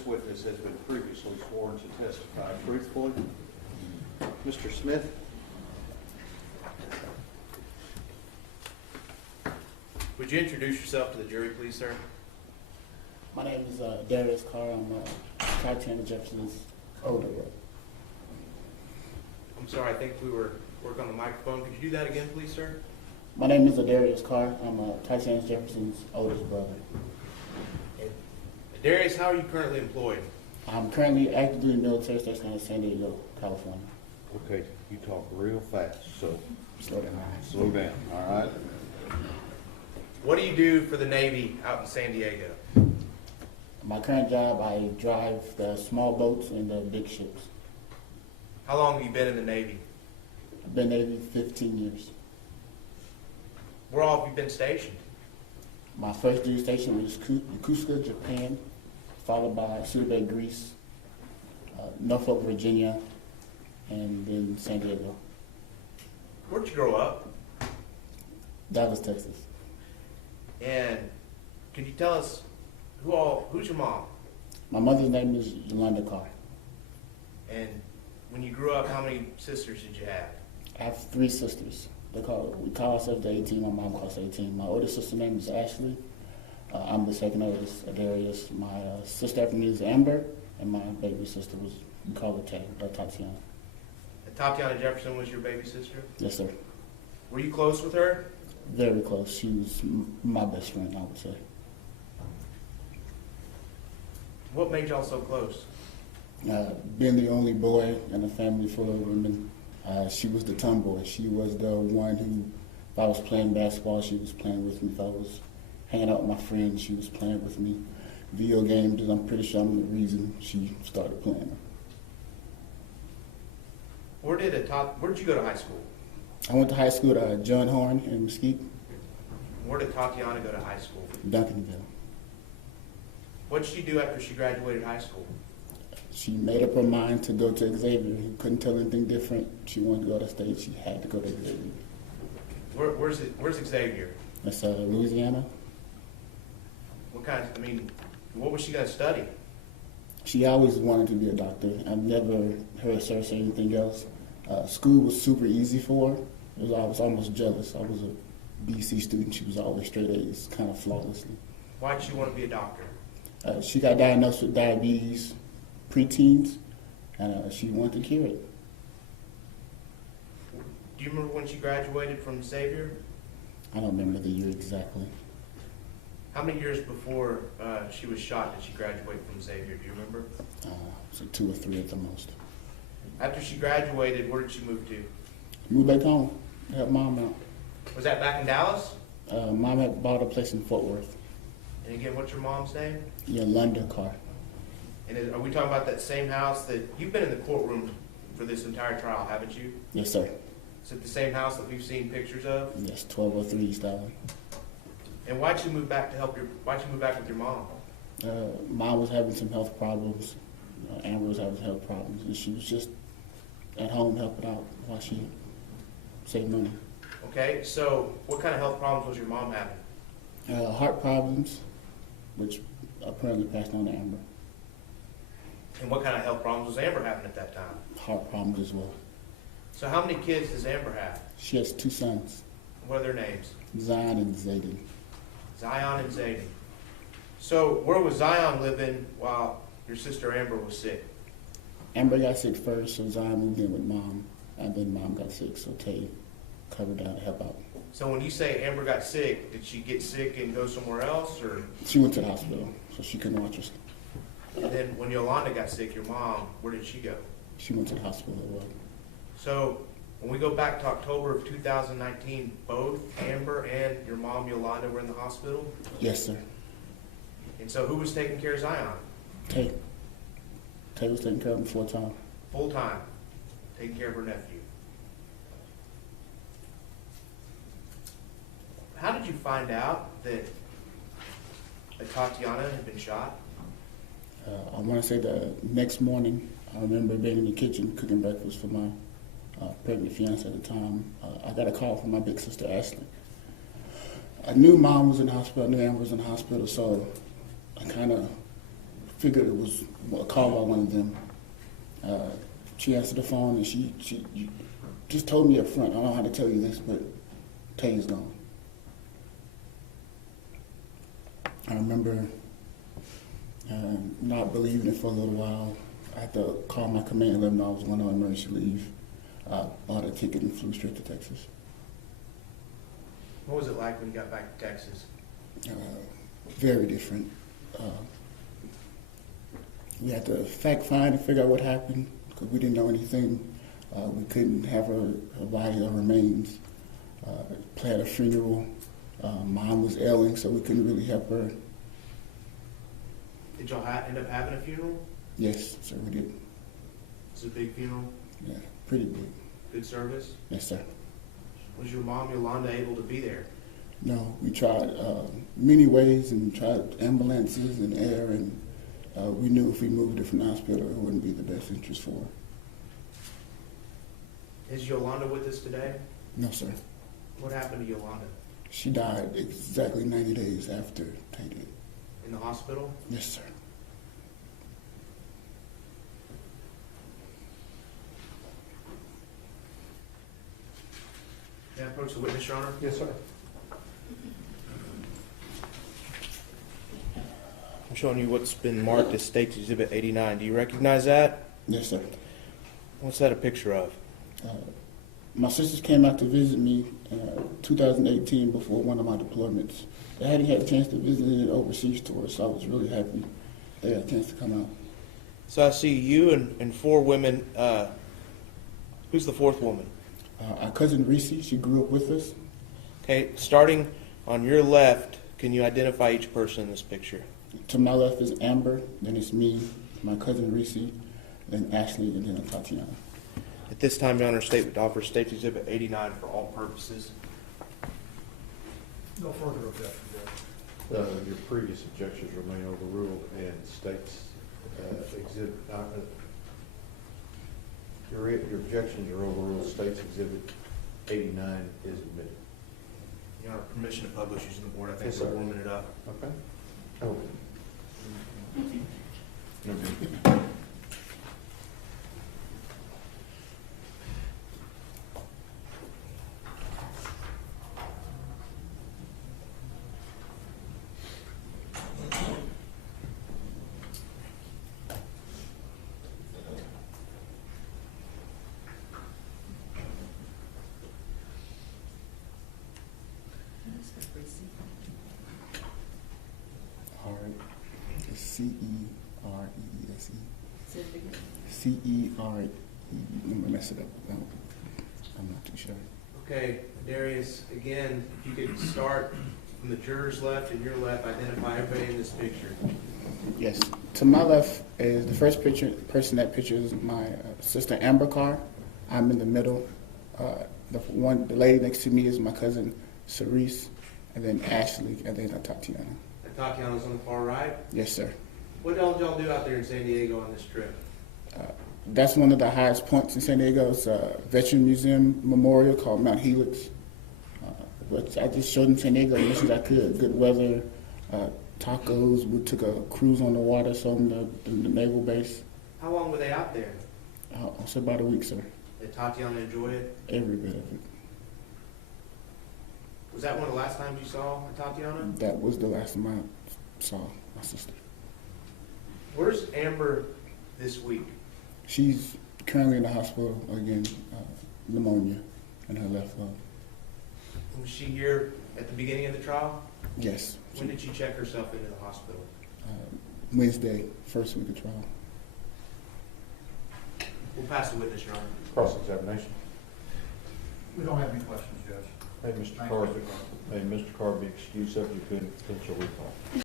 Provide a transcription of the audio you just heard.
this witness has been previously sworn to testify truthfully. Mr. Smith? Would you introduce yourself to the jury, please, sir? My name is Adarius Carr. I'm Atatiana Jefferson's older brother. I'm sorry, I think we were working on the microphone. Could you do that again, please, sir? My name is Adarius Carr. I'm Atatiana Jefferson's oldest brother. Adarius, how are you currently employed? I'm currently active duty military station in San Diego, California. Okay, you talk real fast, so Slow down. slow down, all right? What do you do for the Navy out in San Diego? My current job, I drive the small boats and the big ships. How long have you been in the Navy? I've been Navy 15 years. Where all have you been stationed? My first duty station was Yokosuka, Japan, followed by Suda, Greece, Norfolk, Virginia, and then San Diego. Where'd you grow up? Dallas, Texas. And can you tell us who's your mom? My mother's name is Yolanda Carr. And when you grew up, how many sisters did you have? I have 3 sisters. We call ourselves the 18. My mom calls 18. My oldest sister name is Ashley. I'm the second oldest, Adarius. My sister after me is Amber, and my baby sister we call her Tatiana. And Tatiana Jefferson was your baby sister? Yes, sir. Were you close with her? Very close. She was my best friend, I would say. What made y'all so close? Being the only boy in a family full of women, she was the tomboy. She was the one who, if I was playing basketball, she was playing with me. If I was hanging out with my friends, she was playing with me. Video games, I'm pretty sure I'm the reason she started playing them. Where did you go to high school? I went to high school at John Horn in Mesquite, Where did Tatiana go to high school? Duncanville. What did she do after she graduated high school? She made up her mind to go to Xavier. He couldn't tell anything different. She wanted to go to state. She had to go to Xavier. Where's Xavier? That's Louisiana. What was she going to study? She always wanted to be a doctor. I've never heard her say anything else. School was super easy for her. I was almost jealous. I was a BC student. She was always straight A's, kind of flawlessly. Why did she want to be a doctor? She got diagnosed with diabetes, preteens, and she wanted to cure it. Do you remember when she graduated from Xavier? I don't remember the year exactly. How many years before she was shot did she graduate from Xavier? Do you remember? So 2 or 3 at the most. After she graduated, where did she move to? Moved back home, helped mom out. Was that back in Dallas? Mom had bought a place in Fort Worth. And again, what's your mom's name? Yolanda Carr. And are we talking about that same house that you've been in the courtroom for this entire trial, haven't you? Yes, sir. Is it the same house that we've seen pictures of? Yes, 1203 East Island. And why'd you move back with your mom? Mom was having some health problems. Amber was having health problems, and she was just at home helping out while she saved money. Okay, so what kind of health problems was your mom having? Heart problems, which apparently passed on to Amber. And what kind of health problems was Amber having at that time? Heart problems as well. So how many kids does Amber have? She has 2 sons, What are their names? Zion and Zayden. Zion and Zayden. So where was Zion living while your sister Amber was sick? Amber got sick first, so Zion moved in with mom, and then mom got sick, so Tay covered down to help out. So when you say Amber got sick, did she get sick and go somewhere else, or? She went to the hospital, so she couldn't watch us. And then when Yolanda got sick, your mom, where did she go? She went to the hospital as well. So when we go back to October of 2019, both Amber and your mom Yolanda were in the hospital? Yes, sir. And so who was taking care of Zion? Tay. Tay was taking care of him full time. Full time, taking care of her nephew. How did you find out that Tatiana had been shot? I want to say the next morning, I remember being in the kitchen cooking breakfast for my pregnant fiance at the time. I got a call from my big sister, Ashley. I knew mom was in the hospital, I knew Amber was in the hospital, so I kind of figured it was a call by one of them. She answered the phone and she just told me up front, I don't know how to tell you this, but Tay is gone. I remember not believing it for a little while. I had to call my command and let them know I was going on emergency leave. Bought a ticket and flew straight to Texas. What was it like when you got back to Texas? Very different. We had to fact find and figure out what happened because we didn't know anything. We couldn't have her body or remains. Planned a funeral. Mom was ailing, so we couldn't really help her. Did y'all end up having a funeral? Yes, sir, we did. Was it a big funeral? Yeah, pretty big. Good service? Yes, sir. Was your mom, Yolanda, able to be there? No, we tried many ways and tried ambulances and air, and we knew if we moved her from the hospital, it wouldn't be the best interest for her. Is Yolanda with us today? No, sir. What happened to Yolanda? She died exactly 90 days after Tay did. In the hospital? Yes, sir. May I approach the witness, Your Honor? Yes, sir. I'm showing you what's been marked as State's Exhibit 89. Do you recognize that? Yes, sir. What's that a picture of? My sisters came out to visit me in 2018 before one of my deployments. They hadn't had a chance to visit an overseas tour, so I was really happy they had a chance to come out. So I see you and four women. Who's the fourth woman? Our cousin Reese, she grew up with us. Okay, starting on your left, can you identify each person in this picture? To my left is Amber, then it's me, my cousin Reese, then Ashley, and then Atatiana. At this time, Your Honor, State would offer State's Exhibit 89 for all purposes. No further objection, Judge. Your previous objections remain overruled and states exhibit, your objections are overruled. States Exhibit 89 is admitted. Your Honor, permission to publish using the board. I think Yes, we're sir. warming it up. Okay. Oh. C-E-R-E-E-S-E. C-E-R-E. I'm going to mess it up. I'm not too sure. Okay, Adarius, again, if you could start from the jurors left and your left, identify everybody in this picture. Yes. To my left is the first person that pictures my sister Amber Carr. I'm in the middle. The lady next to me is my cousin Cerise, and then Ashley, and then Atatiana. And Tatiana's on the far right. Yes, sir. What all did y'all do out there in San Diego on this trip? That's one of the highest points in San Diego. It's a veteran museum memorial called Mount Helix. But I just showed them San Diego as much as I could. Good weather, tacos. We took a cruise on the water, saw them the naval base. How long were they out there? It's about a week, sir. Did Tatiana enjoy it? Every bit of it. Was that one of the last times you saw Tatiana? That was the last time I saw my sister. Where's Amber this week? She's currently in the hospital again, pneumonia in her left lung. Was she here at the beginning of the trial? Yes. When did she check herself into the hospital? Wednesday, first week of trial. We'll pass the witness, Your Honor. Cross-examination. We don't have any questions, Judge. May Mr. Thank Carr, you, Mr. Carr. may Mr. Carr be excused subject to potential recall.